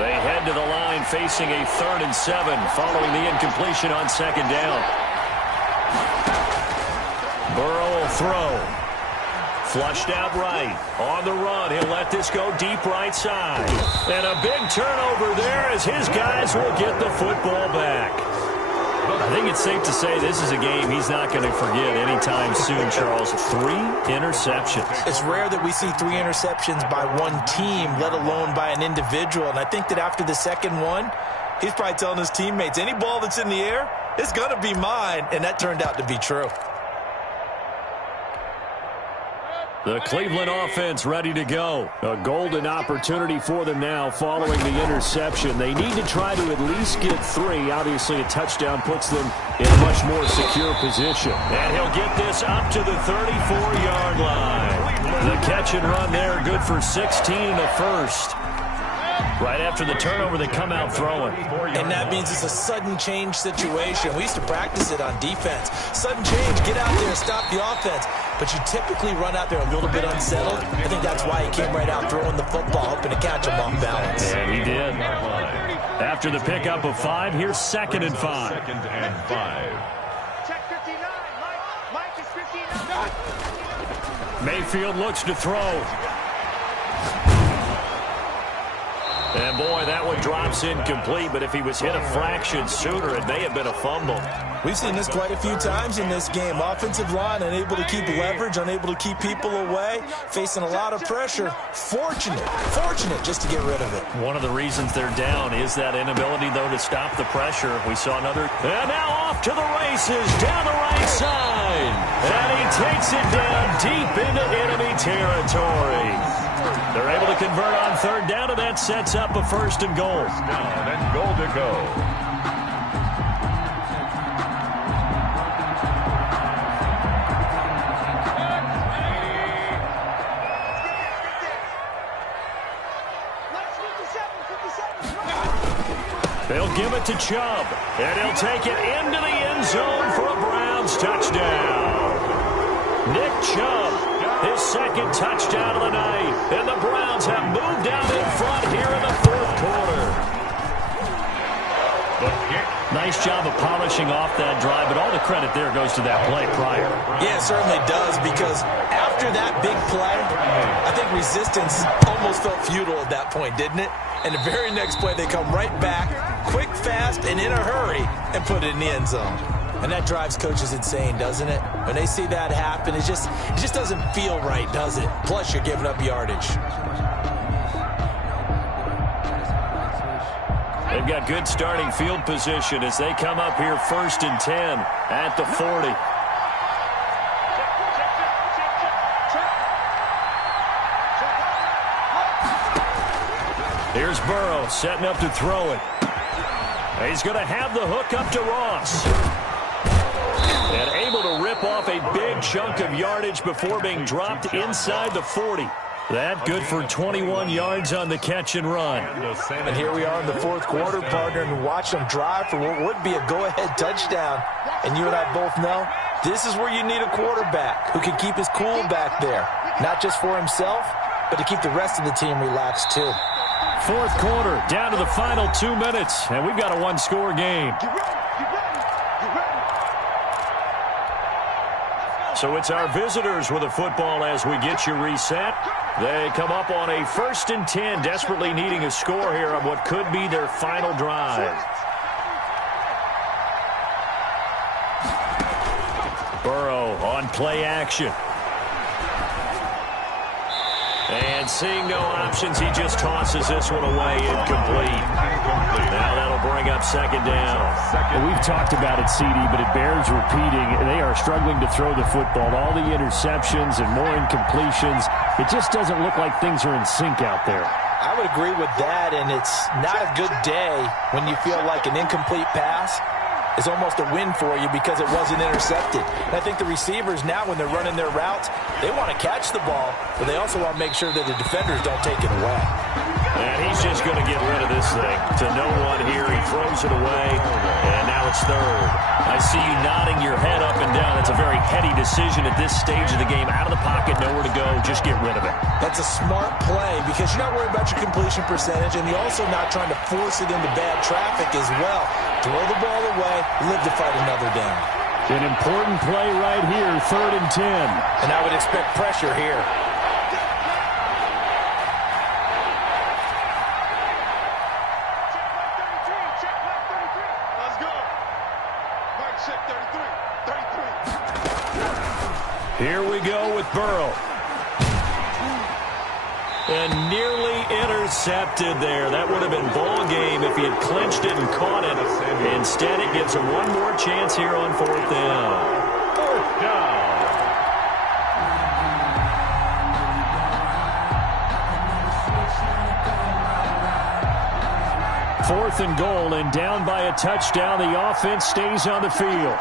They head to the line facing a 3rd and 7 following the incompletion on second down. Burrow will throw. Flushed out right. On the run, he'll let this go deep right side. And a big turnover there as his guys will get the football back. I think it's safe to say this is a game he's not going to forget anytime soon, Charles. 3 interceptions. It's rare that we see 3 interceptions by one team, let alone by an individual. And I think that after the second one, he's probably telling his teammates, any ball that's in the air, it's going to be mine. And that turned out to be true. The Cleveland offense ready to go. A golden opportunity for them now following the interception. They need to try to at least get 3. Obviously, a touchdown puts them in a much more secure position. And he'll get this up to the 34-yard line. The catch and run there, good for 16 in the first. Right after the turnover, they come out throwing. And that means it's a sudden change situation. We used to practice it on defense. Sudden change, get out there and stop the offense. But you typically run out there a little bit unsettled. I think that's why he came right out throwing the football, hoping to catch him off balance. And he did. After the pickup of 5, here's 2nd and 5. Second and 5. Check 59, Mike is 59. Mayfield looks to throw. And, boy, that one drops incomplete, but if he was hit a fraction sooner, it may have been a fumble. We've seen this quite a few times in this game. Offensive line unable to keep leverage, unable to keep people away, facing a lot of pressure. Fortunate just to get rid of it. One of the reasons they're down is that inability, though, to stop the pressure. We saw another. And now off to the races, down the right side. And he takes it down deep into enemy territory. They're able to convert on third down, and that sets up a 1st and goal. Down and goal to go. They'll give it to Chubb, and he'll take it into the end zone for a Browns touchdown. Nick Chubb, his 2nd touchdown of the night, and the Browns have moved out in front here in the 4th quarter. Nice job of polishing off that drive, but all the credit there goes to that play prior. Yeah, it certainly does, because after that big play, I think resistance almost felt futile at that point, didn't it? And the very next play, they come right back, quick, fast, and in a hurry, and put it in the end zone. And that drives coaches insane, doesn't it? When they see that happen, it just doesn't feel right, does it? Plus, you're giving up yardage. They've got good starting field position as they come up here 1st and 10 at the 40. Here's Burrow setting up to throw it. He's going to have the hook up to Ross. And able to rip off a big chunk of yardage before being dropped inside the 40. That good for 21 yards on the catch and run. And here we are in the fourth quarter, partner, and watch them drive for what would be a go-ahead touchdown. And you and I both know this is where you need a quarterback who can keep his cool back there, not just for himself, but to keep the rest of the team relaxed too. Fourth quarter, down to the final 2 minutes, and we've got a one-score game. So it's our visitors with the football as we get you reset. They come up on a 1st and 10, desperately needing a score here on what could be their final drive. Burrow on play action. And seeing no options, he just tosses this one away, incomplete. Now that'll bring up 2nd down. Well, we've talked about it, CD, but it bears repeating. They are struggling to throw the football. All the interceptions and more incompletions. It just doesn't look like things are in sync out there. I would agree with that, and it's not a good day when you feel like an incomplete pass is almost a win for you because it wasn't intercepted. And I think the receivers now, when they're running their routes, they want to catch the ball, but they also want to make sure that the defenders don't take it away. And he's just going to get rid of this thing. To no one here, he throws it away, and now it's 3rd. I see you nodding your head up and down. That's a very heady decision at this stage of the game. Out of the pocket, nowhere to go, just get rid of it. That's a smart play because you're not worried about your completion percentage, and you're also not trying to force it into bad traffic as well. Throw the ball away, live to fight another down. An important play right here, 3rd and 10. And I would expect pressure here. Let's go. Mike, check 33. Here we go with Burrow. And nearly intercepted there. That would have been ball game if he had clinched it and caught it. Instead, it gives him one more chance here on 4th down. 4th down. Fourth and goal, and down by a touchdown. The offense stays on the field.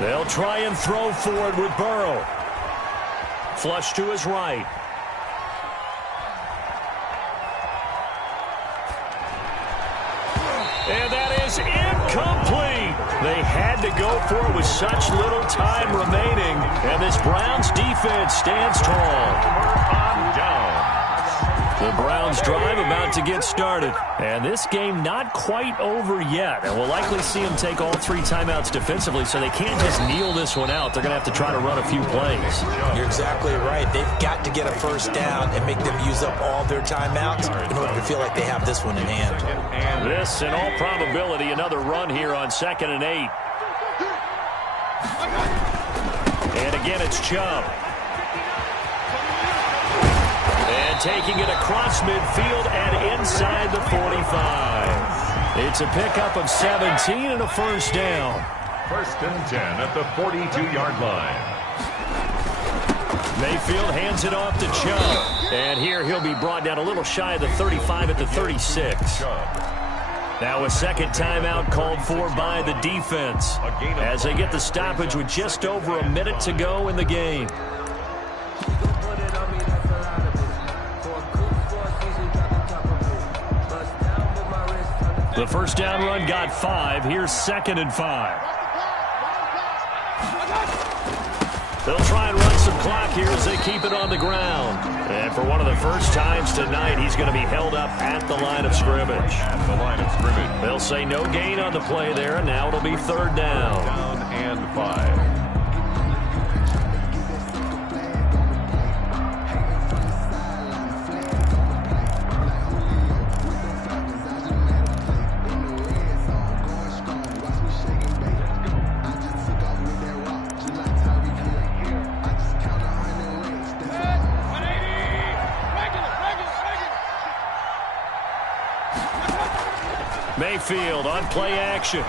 They'll try and throw forward with Burrow. Flush to his right. And that is incomplete. They had to go for it with such little time remaining. And this Browns defense stands tall. On down. The Browns drive about to get started. And this game not quite over yet. And we'll likely see them take all 3 timeouts defensively, so they can't just kneel this one out. They're going to have to try to run a few plays. You're exactly right. They've got to get a 1st down and make them use up all their timeouts in order to feel like they have this one in hand. This, in all probability, another run here on 2nd and 8. And again, it's Chubb. And taking it across midfield and inside the 45. It's a pickup of 17 and a 1st down. 1st and 10 at the 42-yard line. Mayfield hands it off to Chubb. And here he'll be brought down a little shy of the 35 at the 36. Now a 2nd timeout called for by the defense as they get the stoppage with just over a minute to go in the game. The 1st down run got 5. Here's 2nd and 5. They'll try and run some clock here as they keep it on the ground. And for one of the first times tonight, he's going to be held up at the line of scrimmage. At the line of scrimmage. They'll say no gain on the play there, and now it'll be 3rd down. Down and 5. Mayfield on play action.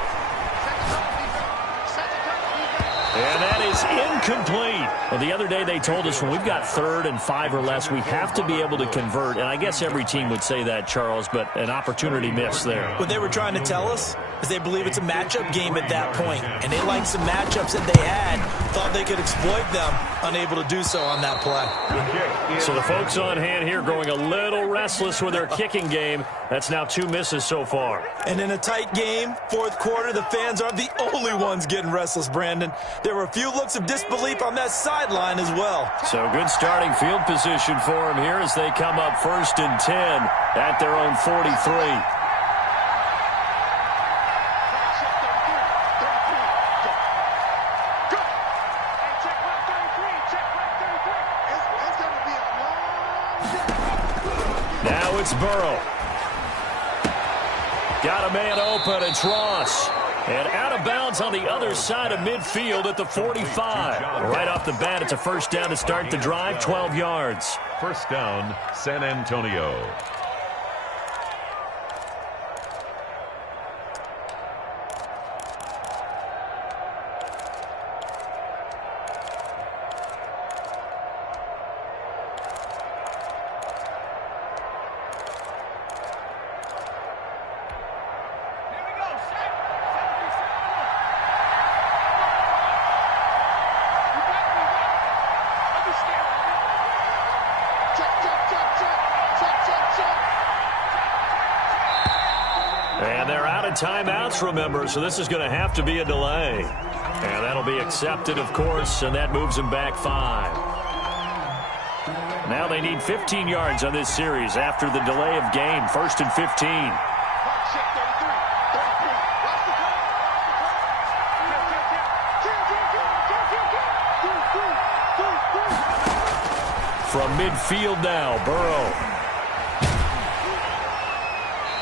And that is Incomplete. Well, the other day they told us when we've got 3rd and 5 or less, we have to be able to convert. And I guess every team would say that, Charles, but an opportunity missed there. What they were trying to tell us is they believe it's a matchup game at that point, and they liked some matchups that they had, thought they could exploit them, unable to do so on that play. So the folks on hand here growing a little restless with their kicking game. That's now 2 misses so far. And in a tight game, 4th quarter, the fans aren't the only ones getting restless, Brandon. There were a few looks of disbelief on that sideline as well. So good starting field position for them here as they come up 1st and 10 at their own 43. Now it's Burrow. Got a man open. It's Ross. And out of bounds on the other side of midfield at the 45. Right off the bat, it's a first down to start the drive, 12 yards. First down, San Antonio. And they're out of timeouts, remember, so this is going to have to be a delay. And that'll be accepted, of course, and that moves them back 5. Now they need 15 yards on this series after the delay of game. 1st and 15. From midfield now, Burrow.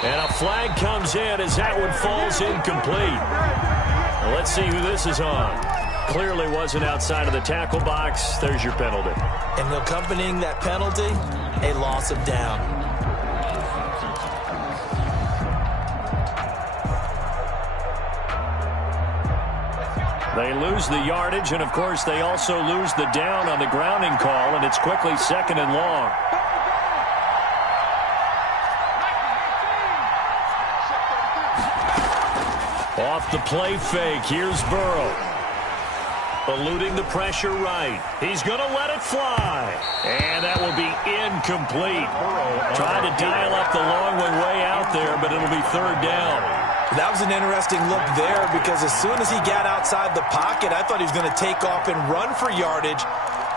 And a flag comes in as that one falls incomplete. Well, let's see who this is on. Clearly wasn't outside of the tackle box. There's your penalty. And accompanying that penalty, a loss of down. They lose the yardage, and, of course, they also lose the down on the grounding call, and it's quickly 2nd and long. Off the play fake, here's Burrow. Eluding the pressure right. He's going to let it fly. And that will be incomplete. Trying to dial up the long one way out there, but it'll be 3rd down. That was an interesting look there because as soon as he got outside the pocket, I thought he was going to take off and run for yardage.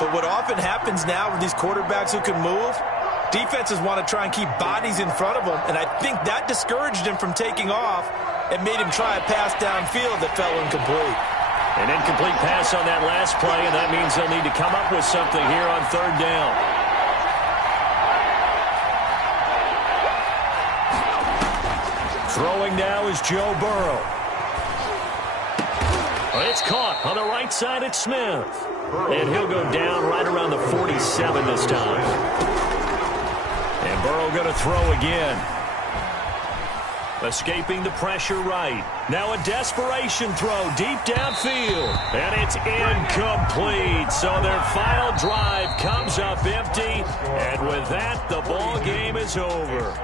But what often happens now with these quarterbacks who can move, defenses want to try and keep bodies in front of them, and I think that discouraged him from taking off and made him try a pass downfield that fell incomplete. An incomplete pass on that last play, and that means they'll need to come up with something here on 3rd down. Throwing now is Joe Burrow. It's caught on the right side. It's Smith. And he'll go down right around the 47 this time. And Burrow going to throw again. Escaping the pressure right. Now a desperation throw deep downfield. And it's incomplete. So their final drive comes up empty. And with that, the ball game is over.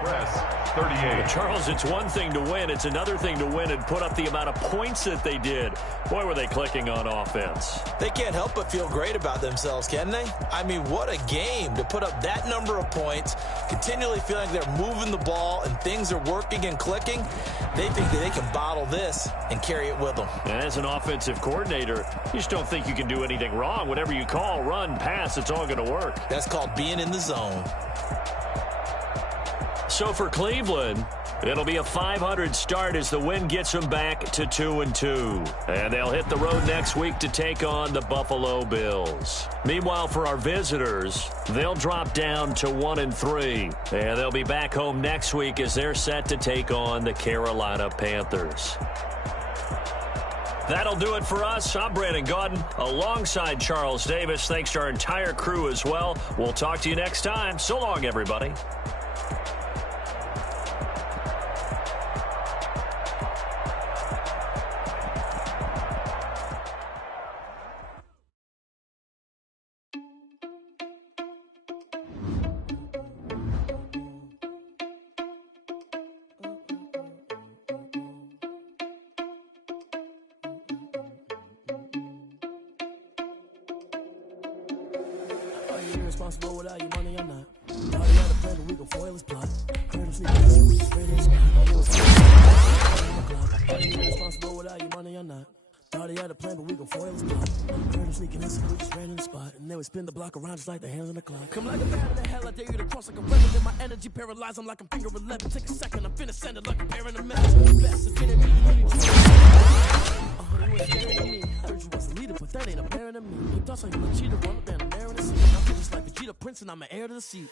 38. Charles, it's one thing to win. It's another thing to win and put up the amount of points that they did. Boy, were they clicking on offense. They can't help but feel great about themselves, can they? I mean, what a game to put up that number of points, continually feeling like they're moving the ball and things are working and clicking. They think that they can bottle this and carry it with them. And as an offensive coordinator, you just don't think you can do anything wrong. Whatever you call, run, pass, it's all going to work. That's called being in the zone. So for Cleveland, it'll be a .500 start as the win gets them back to 2-2. And they'll hit the road next week to take on the Buffalo Bills. Meanwhile, for our visitors, they'll drop down to 1-3. And they'll be back home next week as they're set to take on the Carolina Panthers. That'll do it for us. I'm Brandon Gaudin alongside Charles Davis. Thanks to our entire crew as well. We'll talk to you next time. So long, everybody. irresponsible without your money or not. Thought he had a plan, but we gon' foil his plot. Heard him sneaking in, so we just ran in the spot. Thought he irresponsible without your money or not. Thought he had a plan, but we gon' foil his plot. Heard him sneaking in, so we just ran in the spot. And then we spin the block around just like the hands on the clock. Come like a bat in the hell, I dare you to cross like a rebel. Then my energy paralyzed, I'm like I'm finger 11. Take a second, I'm finna send it like a pair in the mess. Best is finna be the you ain't scared of me. Heard you was a leader, but that ain't apparent to me. You thought so you a cheater, run up down the air in the seat. I'm just like Vegeta Prince, and I'm an heir to the seat.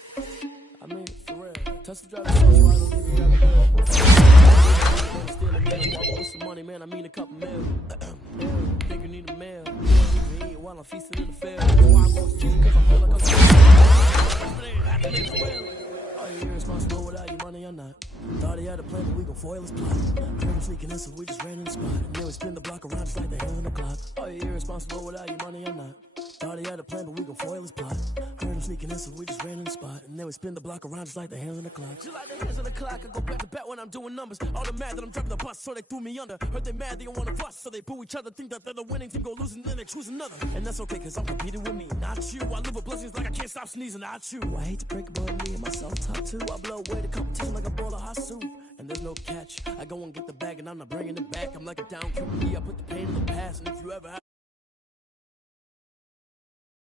I mean, for real. Touch the driver, so I don't leave you rapping. Stealing me, walking with some money, man. I mean a couple mil. Think you need a meal. You can eat while I'm feasting in the field. That's why I'm most cheating, cause I feel like I'm are you irresponsible without your money or not? Thought he had a plan, but we gon' foil his plot. Heard him sneaking in, so we just ran in the spot. And then we spin the block around just like the hands on the clock. Are you irresponsible without your money or not? Thought he had a plan, but we gon' foil his plot. Heard him sneaking in, so we just ran in the spot. And then we spin the block around just like the hands on the clock. Just like the hands on the clock, I go back to back when I'm doing numbers. All the mad that I'm driving the bus, so they threw me under. Heard they mad, they don't wanna bust, so they boo each other. Think that they're the winning team, go losing, then they choose another. And that's okay, cause I'm competing with me, not you. I live with blessings like I can't stop sneezing, not you. I hate to break it, but me and myself top two. I blow away the competition like a bowl of hot soup. And there's no catch. I go and get the bag and I'm not bringing it back. I'm like a down QB. I put the pain in the past. And if you ever have